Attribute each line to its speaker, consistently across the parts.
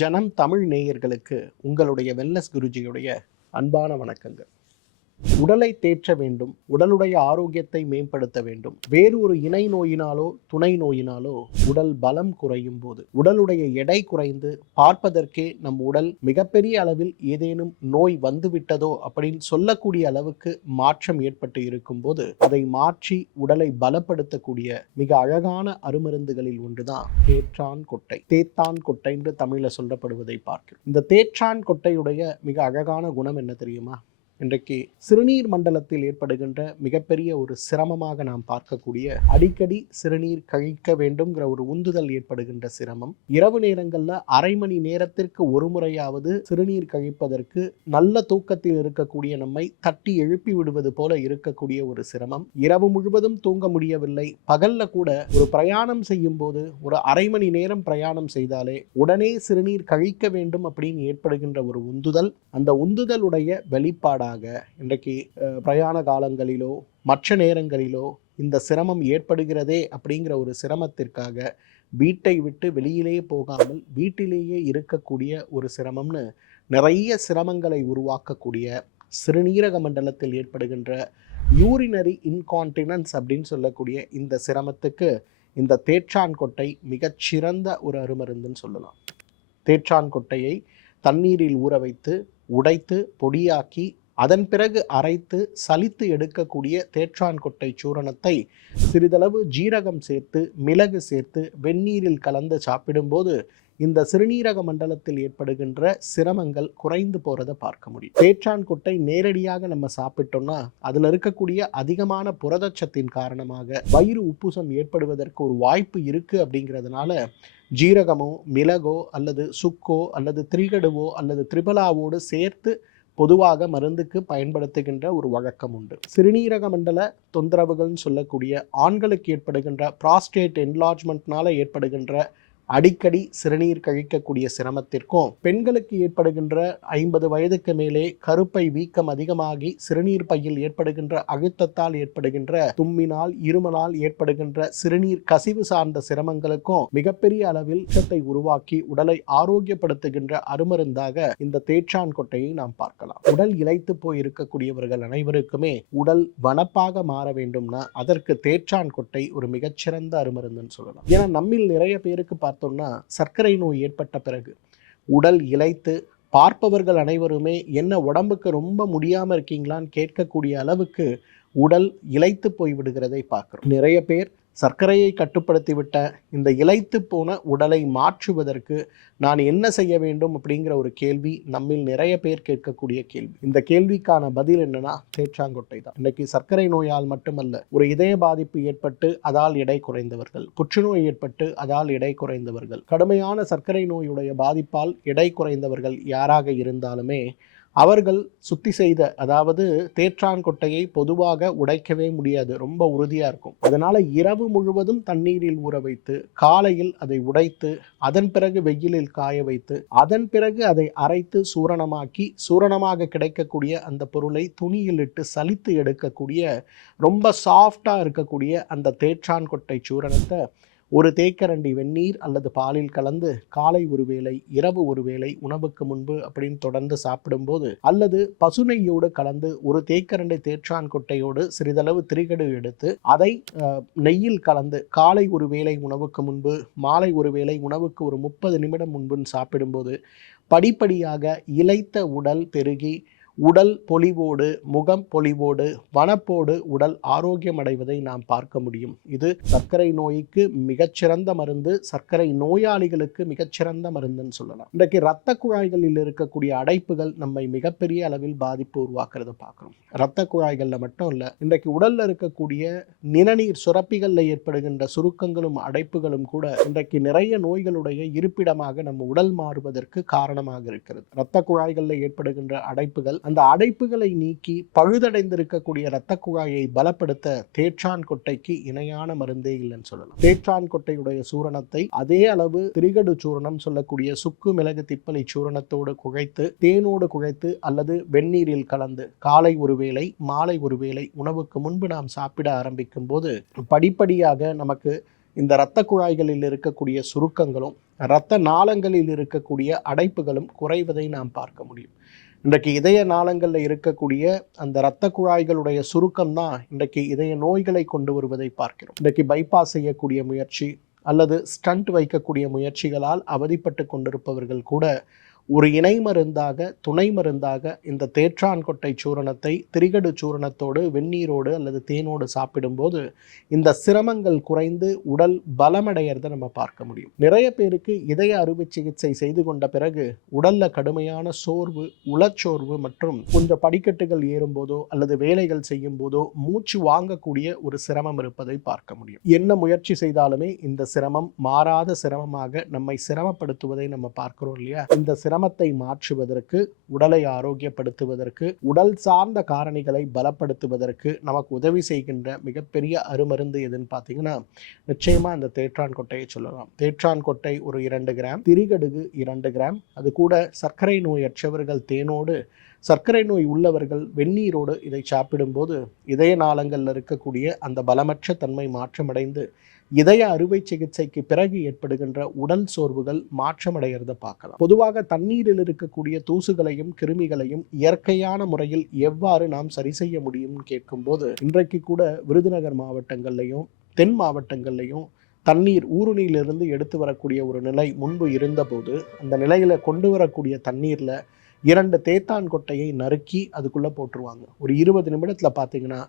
Speaker 1: ஜனம் தமிழ் நேயர்களுக்கு உங்களுடைய வெல்லஸ் குருஜியுடைய அன்பான வணக்கங்கள். உடலை தேற்ற வேண்டும் உடலுடைய ஆரோக்கியத்தை மேம்படுத்த வேண்டும். வேறு ஒரு இணை நோயினாலோ துணை நோயினாலோ உடல் பலம் குறையும் போது உடலுடைய எடை குறைந்து பார்ப்பதற்கே நம் உடல் மிகப்பெரிய அளவில் ஏதேனும் நோய் வந்துவிட்டதோ அப்படின்னு சொல்லக்கூடிய அளவுக்கு மாற்றம் ஏற்பட்டு இருக்கும்போது அதை மாற்றி உடலை பலப்படுத்தக்கூடிய மிக அழகான அருமருந்துகளில் ஒன்றுதான் தேற்றான் கொட்டை. தேத்தான் கொட்டை என்று தமிழில் சொல்லப்படுவதை பார்க்கிறோம். இந்த தேற்றான் கொட்டையுடைய மிக அழகான குணம் என்ன தெரியுமா? இன்றைக்கு சிறுநீர் மண்டலத்தில் ஏற்படுகின்ற மிகப்பெரிய ஒரு சிரமமாக நாம் பார்க்கக்கூடிய அடிக்கடி சிறுநீர் கழிக்க வேண்டும்ங்கிற ஒரு உந்துதல் ஏற்படுகின்ற சிரமம். இரவு நேரங்களில் அரை மணி நேரத்திற்கு ஒரு முறையாவது சிறுநீர் கழிப்பதற்கு நல்ல தூக்கத்தில் இருக்கக்கூடிய நம்மை தட்டி எழுப்பி விடுவது போல இருக்கக்கூடிய ஒரு சிரமம். இரவு முழுவதும் தூங்க முடியவில்லை. பகல்ல கூட ஒரு பிரயாணம் செய்யும் போது ஒரு அரை மணி நேரம் பிரயாணம் செய்தாலே உடனே சிறுநீர் கழிக்க வேண்டும் அப்படின்னு ஏற்படுகின்ற ஒரு உந்துதல். அந்த உந்துதலுடைய வெளிப்பாடாக இன்றைக்கு பிரயாண காலங்களிலோ மற்ற நேரங்களிலோ இந்த சிரமம் ஏற்படுகிறதே அப்படிங்கிற ஒரு சிரமத்திற்காக வீட்டை விட்டு வெளியிலேயே போகாமல் வீட்டிலேயே இருக்கக்கூடிய ஒரு சிரமம்னு நிறைய சிரமங்களை உருவாக்கக்கூடிய சிறுநீரக மண்டலத்தில் ஏற்படுகின்ற யூரினரி இன்கான்டினன்ஸ் அப்படின்னு சொல்லக்கூடிய இந்த சிரமத்துக்கு இந்த தேற்றான் கொட்டை மிகச்சிறந்த ஒரு அருமருந்துன்னு சொல்லலாம். தேற்றான் கொட்டையை தண்ணீரில் ஊற வைத்து உடைத்து பொடியாக்கி அதன் பிறகு அரைத்து சலித்து எடுக்கக்கூடிய தேற்றான் கொட்டை சூரணத்தை சிறிதளவு ஜீரகம் சேர்த்து மிளகு சேர்த்து வெந்நீரில் கலந்து சாப்பிடும்போது இந்த சிறுநீரக மண்டலத்தில் ஏற்படுகின்ற சிரமங்கள் குறைந்து போறதை பார்க்க முடியும். தேற்றான் கொட்டை நேரடியாக நம்ம சாப்பிட்டோம்னா அதுல இருக்கக்கூடிய அதிகமான புரதச்சத்தின் காரணமாக வயிறு உப்புசம் ஏற்படுவதற்கு ஒரு வாய்ப்பு இருக்கு அப்படிங்கிறதுனால ஜீரகமோ மிளகோ அல்லது சுக்கோ அல்லது திரிகடுவோ அல்லது திரிபலாவோடு சேர்த்து பொதுவாக மருந்துக்கு பயன்படுத்துகின்ற ஒரு வழக்கம் உண்டு. சிறுநீரக மண்டல தொந்தரவுகள்னு சொல்லக்கூடிய ஆண்களுக்கு ஏற்படுகின்ற ப்ராஸ்டேட் என்லார்ஜ்மெண்ட்னால ஏற்படுகின்ற அடிக்கடி சிறுநீர் கழிக்கக்கூடிய சிரமத்திற்கும் பெண்களுக்கு ஏற்படுகின்ற ஐம்பது வயதுக்கு மேலே கருப்பை வீக்கம் அதிகமாகி சிறுநீர் பையில் ஏற்படுகின்ற அழுத்தத்தால் ஏற்படுகின்ற தும்மினால் இருமலால் ஏற்படுகின்ற சிறுநீர் கசிவு சார்ந்த சிரமங்களுக்கும் மிகப்பெரிய அளவில் விஷத்தை உருவாக்கி உடலை ஆரோக்கியப்படுத்துகின்ற அருமருந்தாக இந்த தேற்றான் கொட்டையை நாம் பார்க்கலாம். உடல் இழைத்து போய் இருக்கக்கூடியவர்கள் அனைவருக்குமே உடல் வனப்பாக மாற வேண்டும்னா அதற்கு தேச்சான் கொட்டை ஒரு மிகச்சிறந்த அருமருந்துன்னு சொல்லலாம். ஏன்னா நம்மில் நிறைய பேருக்கு பார்த்தோம்னா சர்க்கரை நோய் ஏற்பட்ட பிறகு உடல் இழைத்து பார்ப்பவர்கள் அனைவருமே என்ன உடம்புக்கு ரொம்ப முடியாமல் இருக்கீங்களான்னு கேட்கக்கூடிய அளவுக்கு உடல் இழைத்து போய் விடுகிறதை பார்க்குறோம். நிறைய பேர் சர்க்கரையை கட்டுப்படுத்திவிட்ட இந்த இழைத்து போன உடலை மாற்றுவதற்கு நான் என்ன செய்ய வேண்டும் அப்படிங்கிற ஒரு கேள்வி நம்மில் நிறைய பேர் கேட்கக்கூடிய கேள்வி. இந்த கேள்விக்கான பதில் என்னன்னா தேச்சாங்கொட்டை தான். இன்னைக்கு சர்க்கரை நோயால் மட்டுமல்ல ஒரு இதய பாதிப்பு ஏற்பட்டு அதால் எடை குறைந்தவர்கள் புற்றுநோய் ஏற்பட்டு அதால் எடை குறைந்தவர்கள் கடுமையான சர்க்கரை நோயுடைய பாதிப்பால் எடை குறைந்தவர்கள் யாராக இருந்தாலுமே அவர்கள் சுத்தி செய்த அதாவது தேற்றான் கொட்டையை பொதுவாக உடைக்கவே முடியாது. ரொம்ப உறுதியா இருக்கும். அதனால இரவு முழுவதும் தண்ணீரில் ஊற வைத்து காலையில் அதை உடைத்து அதன் பிறகு வெயிலில் காய வைத்து அதன் பிறகு அதை அரைத்து சூரணமாக்கி சூரணமாக கிடைக்கக்கூடிய அந்த பொருளை துணியில் இட்டு சலித்து எடுக்கக்கூடிய ரொம்ப சாஃப்டா இருக்கக்கூடிய அந்த தேற்றான் கொட்டை சூரணத்தை ஒரு தேக்கரண்டி வெந்நீர் அல்லது பாலில் கலந்து காலை ஒரு வேளை இரவு ஒரு வேளை உணவுக்கு முன்பு அப்படின்னு தொடர்ந்து சாப்பிடும்போது அல்லது பசுநெய்யோடு கலந்து ஒரு தேக்கரண்டி தேற்றான் கொட்டையோடு சிறிதளவு திரிகடு எடுத்து அதை நெய்யில் கலந்து காலை ஒரு வேளை உணவுக்கு முன்பு மாலை ஒரு வேளை உணவுக்கு ஒரு முப்பது நிமிடம் முன்புன்னு சாப்பிடும்போது படிப்படியாக இளைத்த உடல் பெருகி உடல் பொலிவோடு முகம் பொலிவோடு வனப்போடு உடல் ஆரோக்கியம் அடைவதை நாம் பார்க்க முடியும். இது சர்க்கரை நோய்க்கு மிகச்சிறந்த மருந்து சர்க்கரை நோயாளிகளுக்கு மிகச்சிறந்த மருந்துன்னு சொல்லலாம். இன்றைக்கு இரத்த குழாய்களில் இருக்கக்கூடிய அடைப்புகள் நம்மை மிகப்பெரிய அளவில் பாதிப்பு உருவாக்குறத பார்க்குறோம். இரத்த குழாய்களில் மட்டும் இல்லை இன்றைக்கு உடலில் இருக்கக்கூடிய நிணநீர் சுரப்பிகளில் ஏற்படுகின்ற சுருக்கங்களும் அடைப்புகளும் கூட இன்றைக்கு நிறைய நோய்களுடைய இருப்பிடமாக நம்ம உடல் மாறுவதற்கு காரணமாக இருக்கிறது. இரத்த குழாய்களில் ஏற்படுகின்ற அடைப்புகள் அந்த அடைப்புகளை நீக்கி பழுதடைந்திருக்கக்கூடிய இரத்த குழாயை பலப்படுத்த தேற்றான் கொட்டைக்கு இணையான மருந்தே இல்லைன்னு சொல்லலாம். தேற்றான் கொட்டையுடைய சூரணத்தை அதே அளவு திரிகடு சூரணம் சொல்லக்கூடிய சுக்கு மிளகு திப்பலி சூரணத்தோடு குழைத்து தேனோடு குழைத்து அல்லது வெந்நீரில் கலந்து காலை ஒரு வேளை மாலை ஒரு வேளை உணவுக்கு முன்பு நாம் சாப்பிட ஆரம்பிக்கும் போது படிப்படியாக நமக்கு இந்த இரத்த குழாய்களில் இருக்கக்கூடிய சுருக்கங்களும் இரத்த நாளங்களில் இருக்கக்கூடிய அடைப்புகளும் குறைவதை நாம் பார்க்க முடியும். இன்றைக்கு இதய நாளங்களில் இருக்கக்கூடிய அந்த இரத்த குழாய்களுடைய சுருக்கம் தான் இன்றைக்கு இதய நோய்களை கொண்டு வருவதை பார்க்கிறோம். இன்றைக்கு பைபாஸ் செய்யக்கூடிய முயற்சி அல்லது ஸ்டண்ட் வைக்கக்கூடிய முயற்சிகளால் அவதிப்பட்டு கொண்டிருப்பவர்கள் கூட ஒரு இணை மருந்தாக துணை மருந்தாக இந்த தேற்றான்கொட்டை சூரணத்தை திரிகடு சூரணத்தோடு வெந்நீரோடு அல்லது தேனோடு சாப்பிடும்போது இந்த சிரமங்கள் குறைந்து உடல் பலமடைகிறத நம்ம பார்க்க முடியும். நிறைய பேருக்கு இதய அறுவை சிகிச்சை செய்து கொண்ட பிறகு உடல்ல கடுமையான சோர்வு உளச்சோர்வு மற்றும் கொஞ்சம் படிக்கட்டுகள் ஏறும்போதோ அல்லது வேலைகள் செய்யும் போதோ மூச்சு வாங்கக்கூடிய ஒரு சிரமம் இருப்பதை பார்க்க முடியும். என்ன முயற்சி செய்தாலுமே இந்த சிரமம் மாறாத சிரமமாக நம்மை சிரமப்படுத்துவதை நம்ம பார்க்கிறோம் இல்லையா? இந்த சிரமம் சிரமத்தை மாற்றுவதற்கு உடலை ஆரோக்கியப்படுத்துவதற்கு உடல் சார்ந்த காரணிகளை பலப்படுத்துவதற்கு நமக்கு உதவி செய்கின்ற மிகப்பெரிய அருமருந்து எதுன்னு பார்த்தீங்கன்னா நிச்சயமாக இந்த தேற்றான் கொட்டையை சொல்லலாம். தேற்றான் கொட்டை ஒரு இரண்டு கிராம் திரிகடுகு இரண்டு கிராம் அது கூட சர்க்கரை நோயற்றவர்கள் தேனோடு சர்க்கரை நோய் உள்ளவர்கள் வெந்நீரோடு இதை சாப்பிடும்போது இதய நாளங்களில் இருக்கக்கூடிய அந்த பலமற்ற தன்மை மாற்றமடைந்து இதய அறுவை சிகிச்சைக்கு பிறகு ஏற்படுகின்ற உடல் சோர்வுகள் மாற்றமடைகிறத பார்க்கலாம். பொதுவாக தண்ணீரில் இருக்கக்கூடிய தூசுகளையும் கிருமிகளையும் இயற்கையான முறையில் எவ்வாறு நாம் சரி செய்ய முடியும்னு கேட்கும்போது இன்றைக்கு கூட விருதுநகர் மாவட்டங்கள்லையும் தென் மாவட்டங்கள்லையும் தண்ணீர் ஊருணியிலிருந்து எடுத்து வரக்கூடிய ஒரு நிலை முன்பு இருந்தபோது அந்த நிலையில கொண்டு வரக்கூடிய தண்ணீர்ல இரண்டு தேத்தான் கொட்டையை நறுக்கி அதுக்குள்ள போட்டுருவாங்க. ஒரு இருபது நிமிடத்துல பார்த்தீங்கன்னா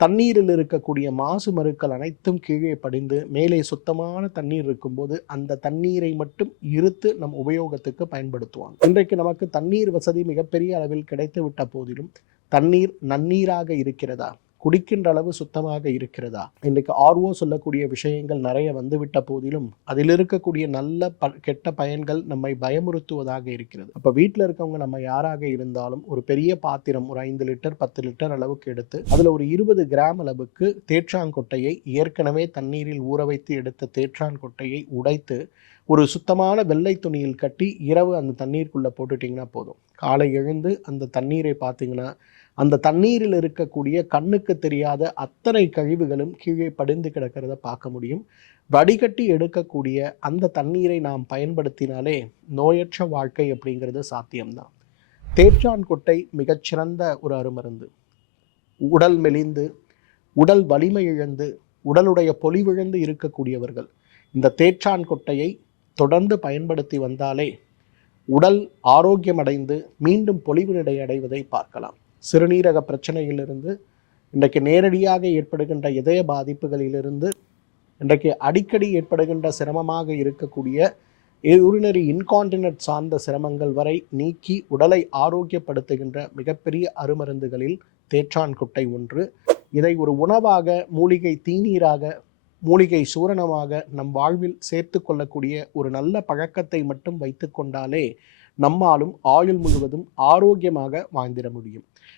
Speaker 1: தண்ணீரில் இருக்கக்கூடிய மாசு மருக்கள் அனைத்தும் கீழே படிந்து மேலே சுத்தமான தண்ணீர் இருக்கும்போது அந்த தண்ணீரை மட்டும் இருத்து நம் உபயோகத்துக்கு பயன்படுத்துவாங்க. இன்றைக்கு நமக்கு தண்ணீர் வசதி மிகப்பெரிய அளவில் கிடைத்து விட்ட போதிலும் தண்ணீர் நன்னீராக இருக்கிறதா? குடிக்கின்ற அளவு சுத்தமாக இருக்கிறதா? இன்றைக்கு ஆர்வோ சொல்லக்கூடிய விஷயங்கள் நிறைய வந்துவிட்ட போதிலும் அதில் இருக்கக்கூடிய நல்ல ப கெட்ட பயன்கள் நம்மை பயமுறுத்துவதாக இருக்கிறது. அப்போ வீட்டில் இருக்கவங்க நம்ம யாராக இருந்தாலும் ஒரு பெரிய பாத்திரம் ஒரு ஐந்து லிட்டர் பத்து லிட்டர் அளவுக்கு எடுத்து அதில் ஒரு இருபது கிராம் அளவுக்கு தேற்றாங்கொட்டையை ஏற்கனவே தண்ணீரில் ஊற வைத்து எடுத்த தேற்றாங்கொட்டையை உடைத்து ஒரு சுத்தமான வெள்ளை துணியில் கட்டி இரவு அந்த தண்ணீருக்குள்ளே போட்டுட்டிங்கன்னா போதும். காலை எழுந்து அந்த தண்ணீரை பார்த்தீங்கன்னா அந்த தண்ணீரில் இருக்கக்கூடிய கண்ணுக்கு தெரியாத அத்தனை கழிவுகளும் கீழே படிந்து கிடக்கிறத பார்க்க முடியும். வடிகட்டி எடுக்கக்கூடிய அந்த தண்ணீரை நாம் பயன்படுத்தினாலே நோயற்ற வாழ்க்கை அப்படிங்கிறது சாத்தியம்தான். தேற்றான் கொட்டை மிகச்சிறந்த ஒரு அருமருந்து. உடல் மெலிந்து உடல் வலிமை இழந்து உடலுடைய பொலிவிழந்து இருக்கக்கூடியவர்கள் இந்த தேற்றான் கொட்டையை தொடர்ந்து பயன்படுத்தி வந்தாலே உடல் ஆரோக்கியமடைந்து மீண்டும் பொலிவு நிலை அடைவதை பார்க்கலாம். சிறுநீரக பிரச்சனையிலிருந்து இன்றைக்கு நேரடியாக ஏற்படுகின்ற இதய பாதிப்புகளிலிருந்து இன்றைக்கு அடிக்கடி ஏற்படுகின்ற சிரமமாக இருக்கக்கூடிய யூரினரி இன்கான்டினட் சார்ந்த சிரமங்கள் வரை நீக்கி உடலை ஆரோக்கியப்படுத்துகின்ற மிகப்பெரிய அருமருந்துகளில் தேற்றான் குட்டை ஒன்று. இதை ஒரு உணவாக மூலிகை தீநீராக மூலிகை சூரணமாக நம் வாழ்வில் சேர்த்து கொள்ளக்கூடிய ஒரு நல்ல பழக்கத்தை மட்டும் வைத்து கொண்டாலே நம்மாலும் ஆயுள் முழுவதும் ஆரோக்கியமாக வாழ்ந்திட முடியும்.